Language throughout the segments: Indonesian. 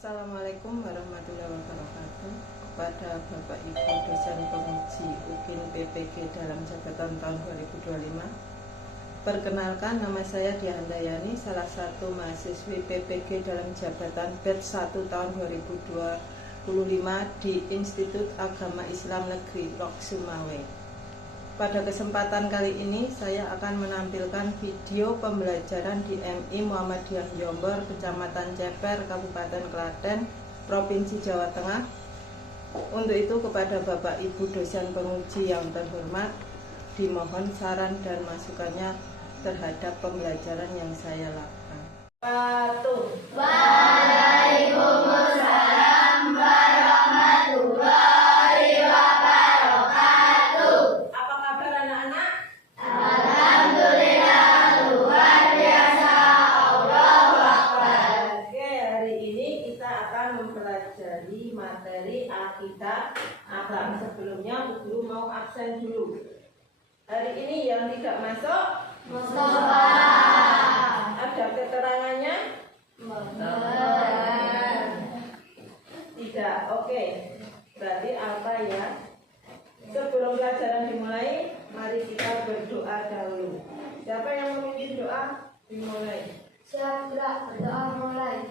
Assalamualaikum warahmatullahi wabarakatuh. Kepada Bapak Ibu dosen penguji UPIN PPG dalam jabatan tahun 2025. Perkenalkan, nama saya Diandayani, salah satu mahasiswi PPG dalam jabatan batch 1 tahun 2025 di Institut Agama Islam Negeri Lok Sumawe. Pada kesempatan kali ini saya akan menampilkan video pembelajaran di MI Muhammadiyah Jombor, Kecamatan Ceper, Kabupaten Klaten, Provinsi Jawa Tengah. Untuk itu kepada Bapak Ibu dosen penguji yang terhormat, dimohon saran dan masukannya terhadap pembelajaran yang saya lakukan. Waalaikumsalam warahmatullahi wabarakatuh. Apa kabar anak-anak? Alhamdulillah, luar biasa. Allahu Akbar. Oke, hari ini kita akan mempelajari materi akidah agama. Sebelumnya Bu Guru mau absen dulu. Hari ini yang tidak masuk Mustafa. ada keterangannya? Tidak. Oke. Berarti apa ya? Sebelum pelajaran dimulai, mari kita berdoa dahulu. Siapa yang memimpin doa? Dimulai. Siap, gerak, berdoa mulai.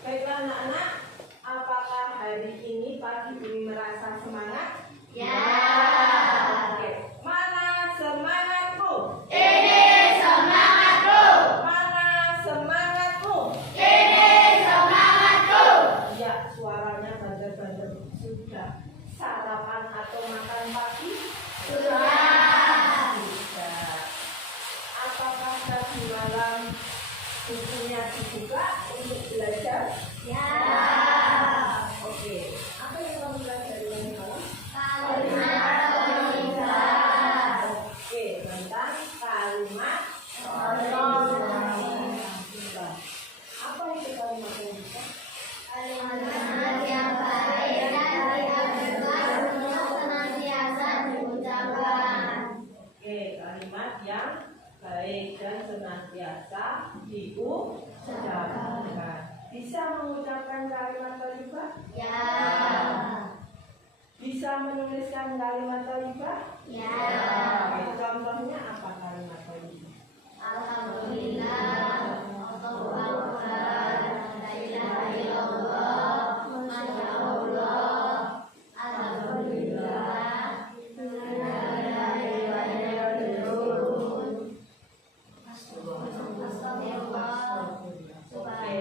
Baiklah anak-anak, apakah hari ini pagi ini merasa semangat? Ya. Oke. Mana semangatmu? Ini semangatku. Mana semangatmu? Ini semangatku. Ya, suaranya bandel-bandel. Sudah sarapan atau makan pagi? Sudah. Sudah. Apakah tadi malam bukunya dibuka untuk belajar? Ya. Oke. Apa yang kamu pelajari tadi malam? Kalimat tauhid. Oke, tentang kalimat. Apa itu kalimat tauhid? Kalimat yang baik dan tidak berbuat untuk senantiasa diucapkan. Oke, kalimat yang baik dan senantiasa diucapkan. Bisa mengucapkan kalimat thayyibah? Ya. Bisa menuliskan kalimat thayyibah? Ya. Oke, contohnya apa kalimat thayyibah? Alhamdulillah. Allahu Akbar. La ilaha illallah. Masya Allah. Alhamdulillah. Oke,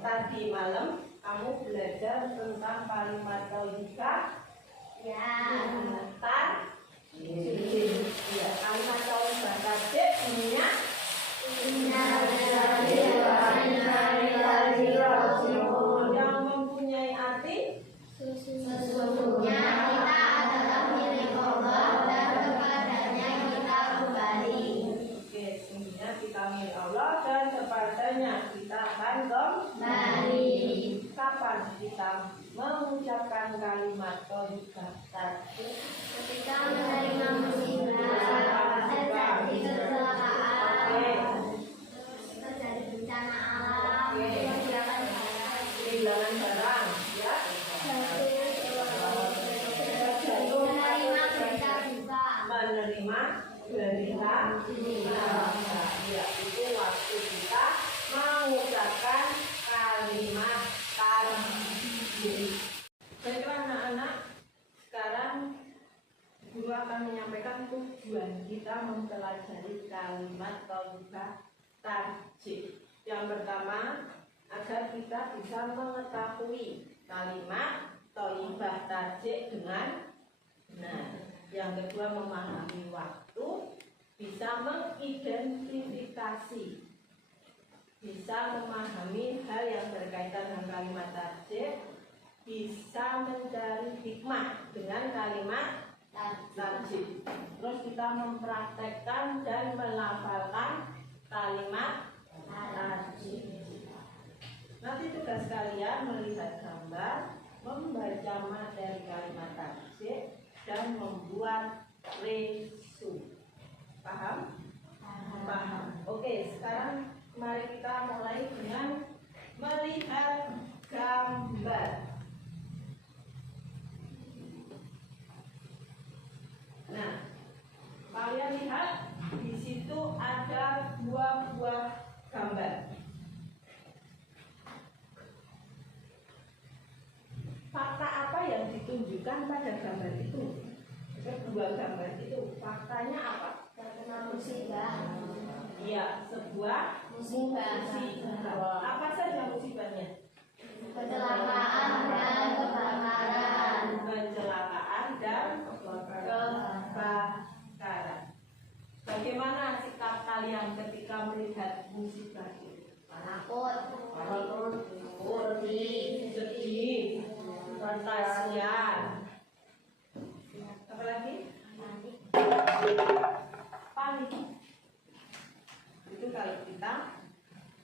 tadi malam kamu belajar tentang kalimat thayyibah. Ya. Ya, kalimat thayyibah tadi bunyinya Innalillahi wa inna sepadanya kita akan kembali. Kapan kita mengucapkan kalimat thayyibah tadi? Ketika menerima musibah, terjadi kecelakaan, terjadi bencana alam, kehilangan Kehilangan barang, ya. menerima berita duka. Menerima berita duka. Ya, itu waktu kita mengucapkan kalimat thayyibah. Baiklah anak-anak, sekarang guru akan menyampaikan tujuan kita mempelajari kalimat thayyibah tadi. Yang pertama, agar kita bisa mengetahui kalimat thayyibah tadi dengan benar. Yang kedua, memahami waktu, bisa mengidentifikasi, bisa memahami hal yang berkaitan dengan kalimat tadi, bisa mencari hikmah dengan kalimat tadi. Terus kita mempraktekkan dan melafalkan kalimat tadi. Nanti tugas kalian melihat gambar, membaca materi kalimat tadi, dan membuat resume. Paham? Paham. Oke, sekarang mari kita mulai dengan melihat gambar. Nah, kalian lihat di situ ada dua buah gambar. Fakta apa yang ditunjukkan pada gambar itu? Kedua gambar itu, faktanya apa? Terkena musibah. Iya, sebuah Musibah. Apa saja musibahnya? Kecelakaan dan kebakaran. Kecelakaan dan kebakaran. Bagaimana sikap kalian ketika melihat musibah itu? Takut. Sedih, kasihan. Apa lagi? Panik. Itu kalau kita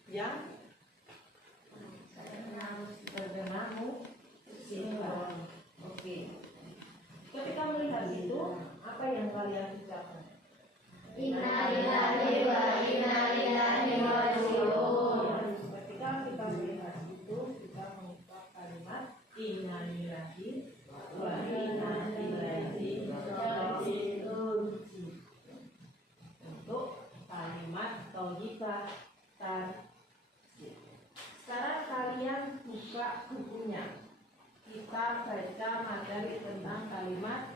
yang terkena musibah. Oke. Ketika melihat itu, apa yang kalian ucapkan? Innalillahi wa inna ilaihi raji'un. Ketika kita melihat itu, kita mengucap kalimat innalillahi wa inna ilaihi raji'un. Untuk kalimat thayyibah tadi. Sekarang kalian buka bukunya. Kita baca materi tentang kalimat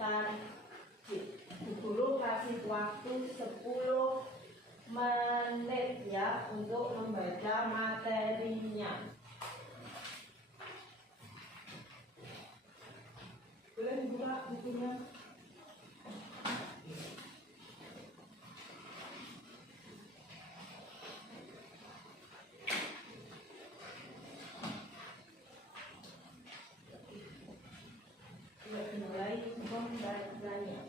tadi. Guru kasih waktu 10 menit ya untuk membaca materinya. Boleh dibuka bukunya? Mulai membacanya.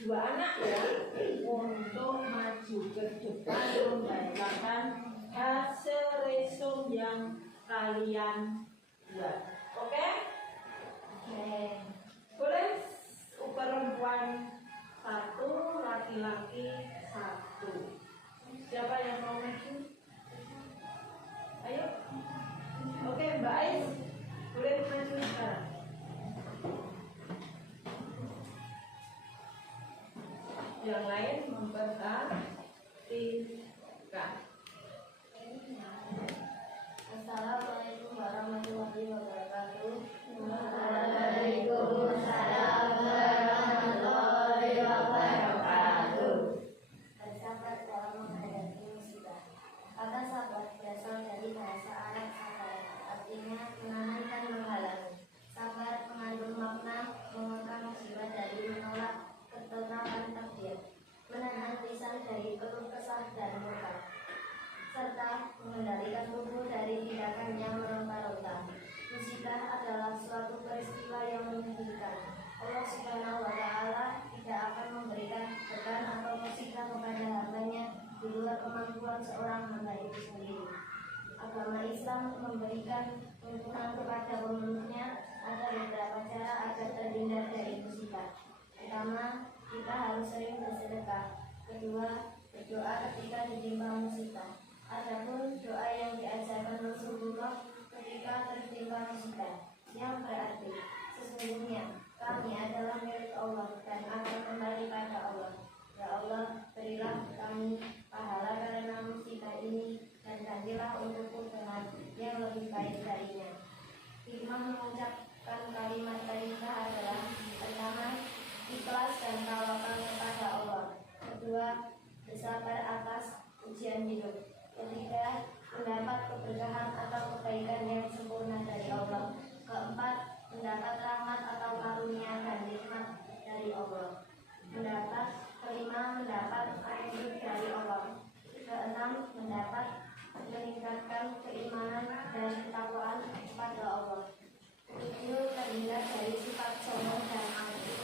dua anak ya, untuk maju ke depan membacakan hasil resum yang kalian buat. Oke? Boleh perempuan 1, laki-laki 1. Siapa yang mau maju? Ayo. Oke, Mbak Ais, boleh maju sekarang. Yang lain memperhatikan. Assalamualaikum warahmatullahi wabarakatuh. Waalaikumsalam warahmatullahi wabarakatuh. Bersabar dalam menghadapi musibah. Kata sabar berasal dari bahasa Arab sabar, artinya menahan dan menghalangi. Sabar mengandung makna mengangkat musibah dari menolak ketetapan takdir, menahan lisan dari keluh kesah dan murka, serta mengendalikan tubuh dari tindakan yang meronta-ronta. Musibah adalah suatu peristiwa yang menyedihkan. Allah Subhanahu wa Ta'ala tidak akan memberikan beban atau musibah kepada hambanya di luar kemampuan seorang hamba itu sendiri. Agama Islam memberikan tuntunan kepada pemeluknya ada beberapa cara agar terhindar dari musibah. Pertama, kita harus sering bersedekah. Kedua, berdoa ketika ditimpa musibah. Adapun doa yang diajarkan Rasulullah ketika tertimpa musibah, yang berarti sesungguhnya kami adalah milik Allah dan akan kembali pada Allah. Ya Allah, berilah kami pahala karena musibah ini dan gantilah untukku dengan yang lebih baik darinya. Hikmah mengucapkan kalimat thayyibah adalah: pertama, ikhlas dan tawakal kepada Allah. Kedua, bersabar atas ujian hidup. Ketiga, mendapat keberkahan atau kebaikan yang sempurna dari Allah. Keempat, mendapat rahmat atau karunia dan nikmat dari Allah. Kelima, mendapat petunjuk dari Allah. Keenam, mendapat meningkatkan keimanan dan ketakwaan kepada Allah. Tujuh, terhindar dari sifat sombong dan angkuh.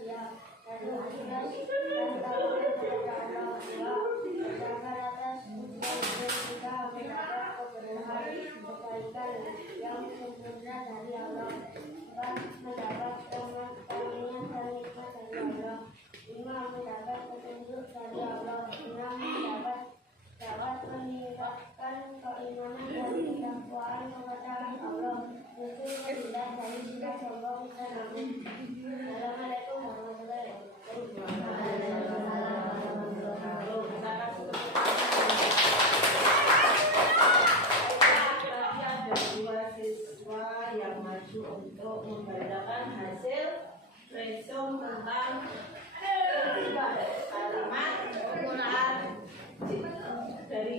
manusia dan ikhlas dan tauhid kepada Allah Ta'ala. Berdasar atas ujian kita mendapat keberkahan kebaikan yang sempurna dari Allah. Mendapat rahmat karunia dan nikmat dari Allah. 5. Mendapat petunjuk dari Allah. 6. Dapat meningkatkan keimanan dan ketakwaan kepada Allah. 7. Dari sifat sombong dan angkuh. Assalamualaikum warahmatullahi untuk membacakan hasil resume tentang kalimat penggunaan dari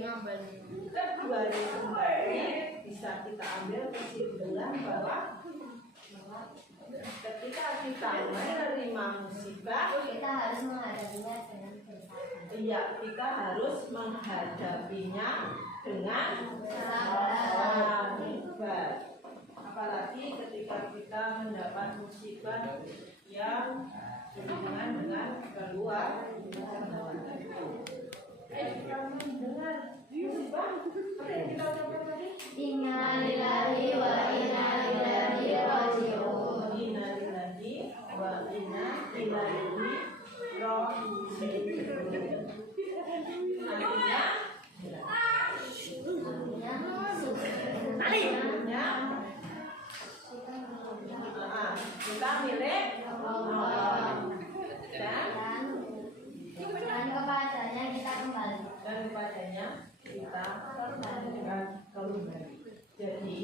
kedua resume tadi. Bisa kita ambil kesimpulan bahwa ketika kita menerima musibah, kita harus menghadapinya dengan sabar. iya, kita harus menghadapinya dengan sabar. Apalagi ketika kita mendapat musibah yang berhubungan dengan keluarga. Dengan musibah, apa yang kita ucapkan tadi? Inna lillahi wa inna ilaihi raji'un. Inna lillahi wa inna ilaihi raji'un. Artinya kita milik Allah dan kepadanya kita kembali. Kembali. Jadi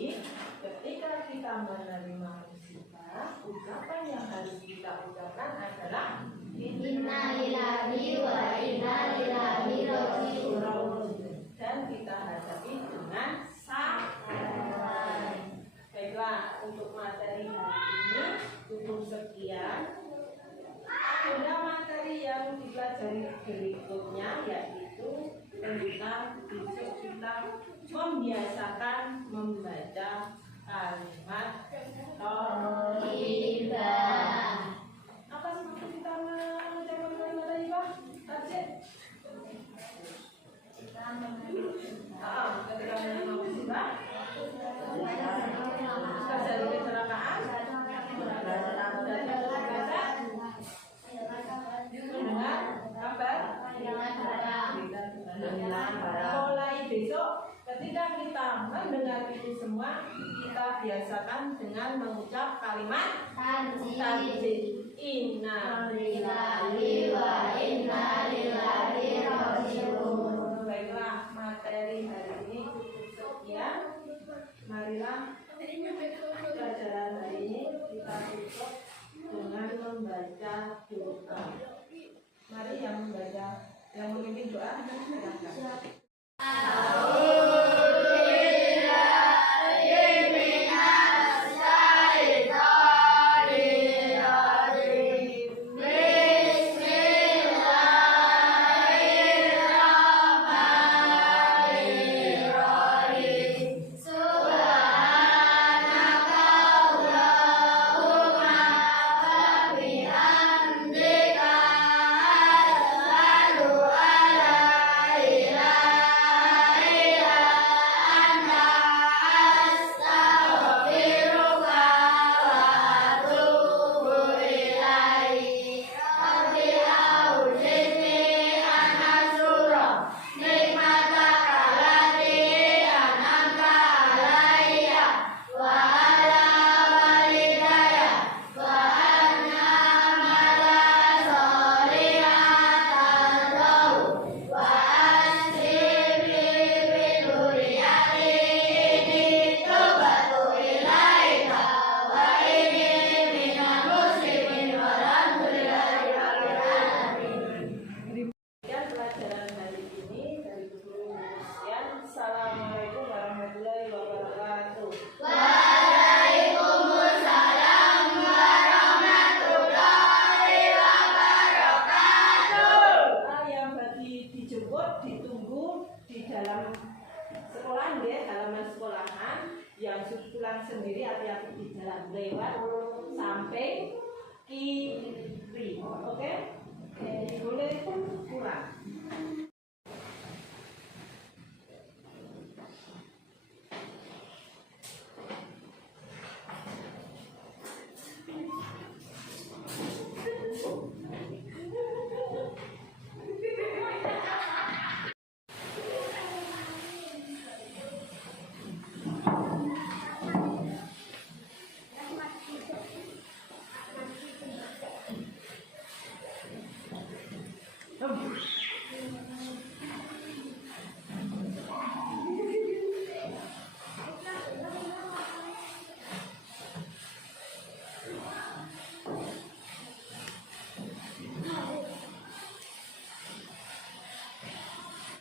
ketika kita menerima musibah, ucapan yang harus kita ucapkan adalah Inna lillahi wa inna ilaihi raji'un. Dan kita hadapi dengan sabar. Baiklah, untuk materi hari ini cukup sekian. Ada materi yang dipelajari berikutnya, yaitu tentang besok kita membiasakan membaca kalimat thayyibah. Apa sih maksud kita mengucapkan kalimat thayyibah? Ketika menerima musibah, terjadi kecelakaan, mendengar kabar, mulai besok ketika kita mendengar itu semua, kita biasakan dengan mengucap kalimat tanzil. Inna lillahi wa inna ilaihi raji'un. Baiklah, materi hari ini cukup sekian. Marilah pelajaran hari ini kita tutup dengan membaca doa. Mari yang membaca, yang memimpin doa, silakan. pulang sendiri, hati-hati di jalan lewat sampai